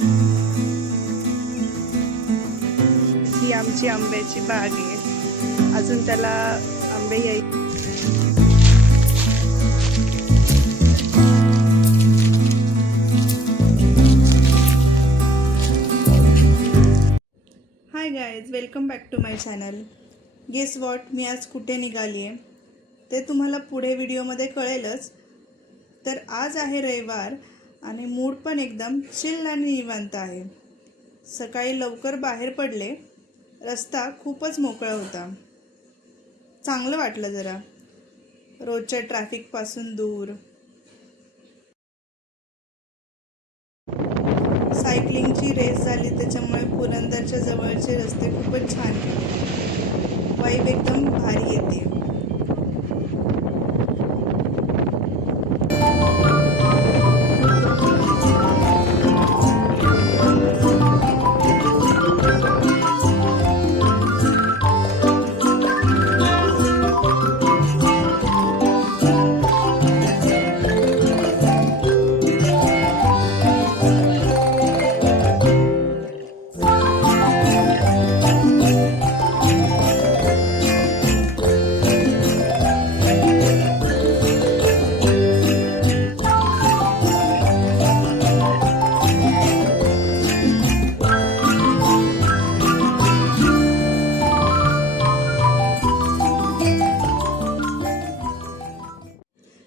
ही आमची आंब्याची बाग आहे, अजून त्याला आंबे याय. Hi guys, welcome back to my channel. Guess what, मी आज कुठे निघाली आहे ते तुम्हाला पुढे व्हिडिओमध्ये कळेलच. तर आज आहे रविवार आणि मूड पण एकदम चिल आणि निवांत आहे. सकाळी लवकर बाहेर पडले, रस्ता खूपच मोकळा होता. चांगलं वाटलं जरा, रोजच्या ट्रॅफिकपासून दूर. सायकलिंगची रेस झाली, त्याच्यामुळे पुरंदरच्या जवळचे रस्ते खूपच छान केले. वाईब एकदम भारी येते.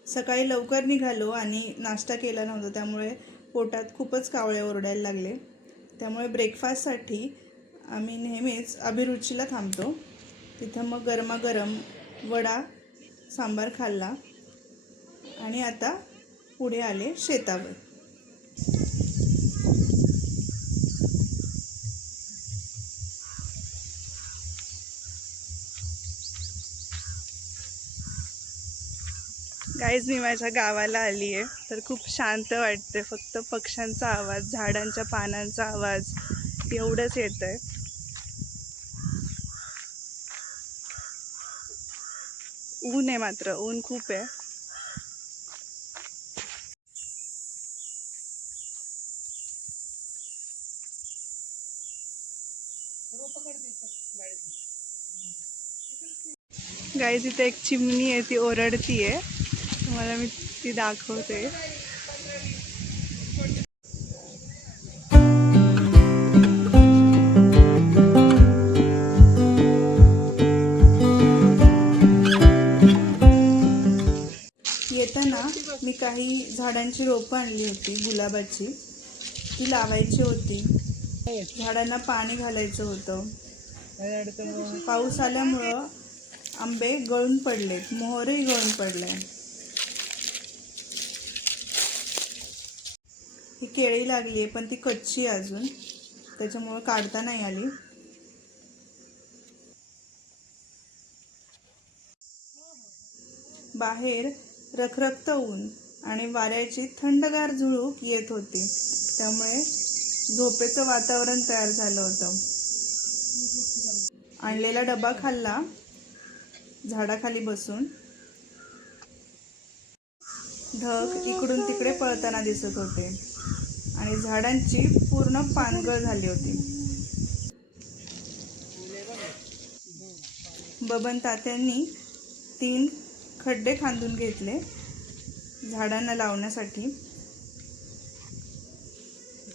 सकाळी लवकर निघालो आणि नाश्ता केला नव्हता, त्यामुळे पोटात खूपच कावळे ओरडायला लागले. त्यामुळे ब्रेकफास्टसाठी आम्ही नेहमीच अभिरुचीला थांबतो. तिथं मग गरमागरम वडा सांबार खाल्ला आणि आता पुढे आले शेतावर. गाईज, मी माझ्या गावाला आली आहे, तर खूप शांत वाटते. फक्त पक्ष्यांचा आवाज, झाडांच्या पानांचा आवाज एवढंच येत आहे. ऊन आहे, मात्र ऊन खूप आहे. गाईज, इथे एक चिमणी आहे, ती ओरडती आहे. तुम्हाला मी ती दाखवते. येताना मी काही झाडांची रोपं आणली होती, गुलाबाची. ती लावायची होती. झाडांना पाणी घालायचं होतं. पाऊस आल्यामुळं आंबे गळून पडलेत, मोहरही गळून पडले. ही केळी लागली आहे, पण ती कच्ची आहे अजून, त्याच्यामुळं काढता नाही आली. बाहेर रखरखत ऊन आणि वाऱ्याची थंडगार झुळूक येत होती, त्यामुळे झोपेचं वातावरण तयार झालं होतं. आणलेला डबा खाल्ला झाडाखाली बसून. ढग इकडून तिकडे पळताना दिसत होते आणि झाडांची पूर्ण पानगळ झाली होती. बबन तात्यांनी 3 खड्डे खांदून घेतले झाडांना लावण्यासाठी.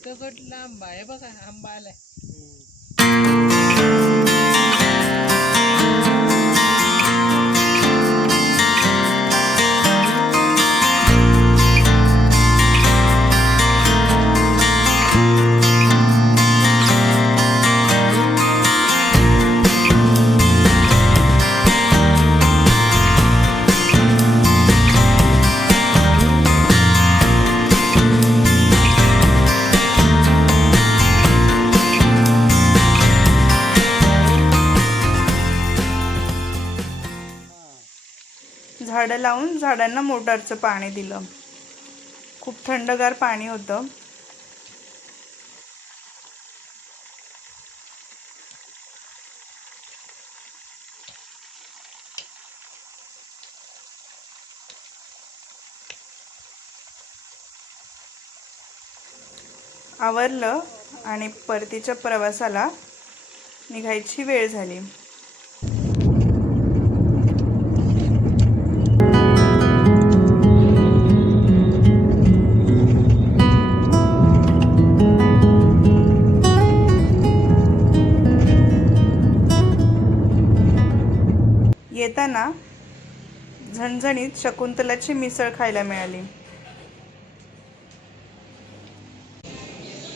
आंबा आहे बघा, आंबा आलाय. झाडं लावून झाडांना मोटारचं पाणी दिलं. खूप थंडगार पाणी होतं. आवरलं आणि परतीच्या प्रवासाला निघायची वेळ झाली. येताना झणझणीत शकुंतलाची मिसळ खायला मिळाली.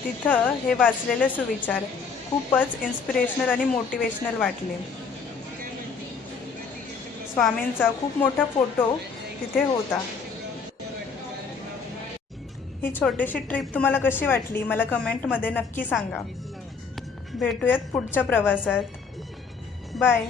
तिथं हे वाचलेले सुविचार खूपच इन्स्पिरेशनल आणि मोटिवेशनल वाटले. स्वामींचा खूप मोठा फोटो तिथे होता. ही छोटीशी ट्रिप तुम्हाला कशी वाटली मला कमेंटमध्ये नक्की सांगा. भेटूयात पुढच्या प्रवासात. बाय.